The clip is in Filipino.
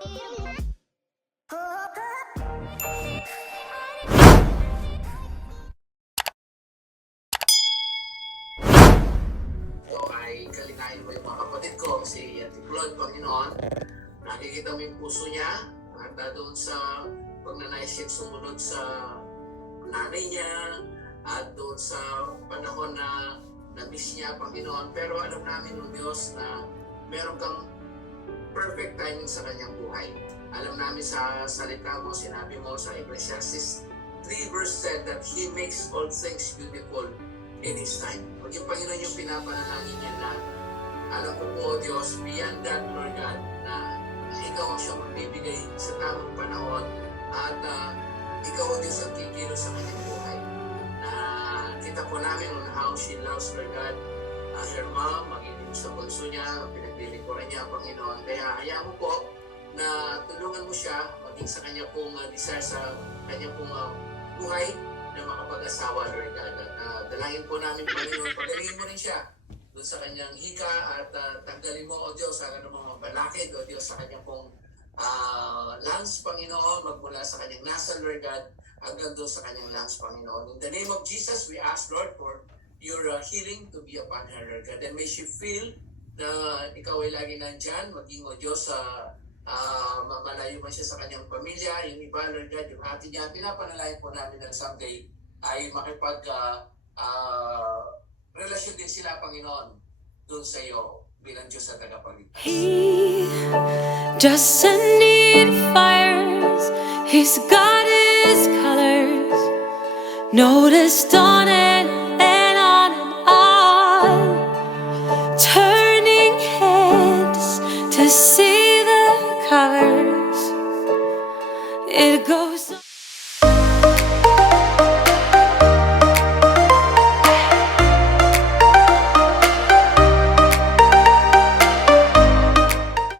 Ito ay kalinain mo yung mga kapatid ko, si Ate Claude, Panginoon. Nakikita mo yung puso niya at doon sa pagnanais siyang sumunod sa nanay niya at doon sa panahon na na-miss niya, Panginoon. Pero alam namin, O Diyos, na meron kang perfect timing sa kanyang buhay. Alam namin sa salita mo, sinabi mo sa Ecclesiastes 3 verse 10 that He makes all things beautiful in His time. Pag yung Panginoon yung pinapanalangin niya na alam ko po, Diyos, beyond that, Lord God, na Ikaw ang siyang magbibigay sa tamang panahon at Ikaw, Diyos, ang kikilos sa kanyang buhay. Kita po namin on how she loves, Lord God, her mom, maging sa bunso niya, pinaglilikuran niya, Panginoon. Kaya hayaan mo po na tulungan mo siya maging sa kanya pong desire sa kanya pong buhay na makapag-asawa, Lord God. At dalangin po namin, Panginoon, pagalingin mo rin siya doon sa kanyang hika at tanggalin mo, O Diyos, ang mga balakid, O Diyos, sa kanyang pong lungs, Panginoon, magmula sa kanyang nasa, Lord God, hanggang doon sa kanyang lungs, Panginoon. In the name of Jesus, we ask, Lord, for your healing to be upon her, Lord God. And may she feel na ikaw ay lagi nandyan, maging, O Diyos, malayo man siya sa kanyang pamilya, yung iba, Lord God, yung ate niya, pinapanalayan po namin na someday ay relasyon din sila, Panginoon, doon sa iyo bilang Diyos sa tagapagligtas. He doesn't need fires, He's got His colors noticed on and on, turning heads to see the colors. It goes on.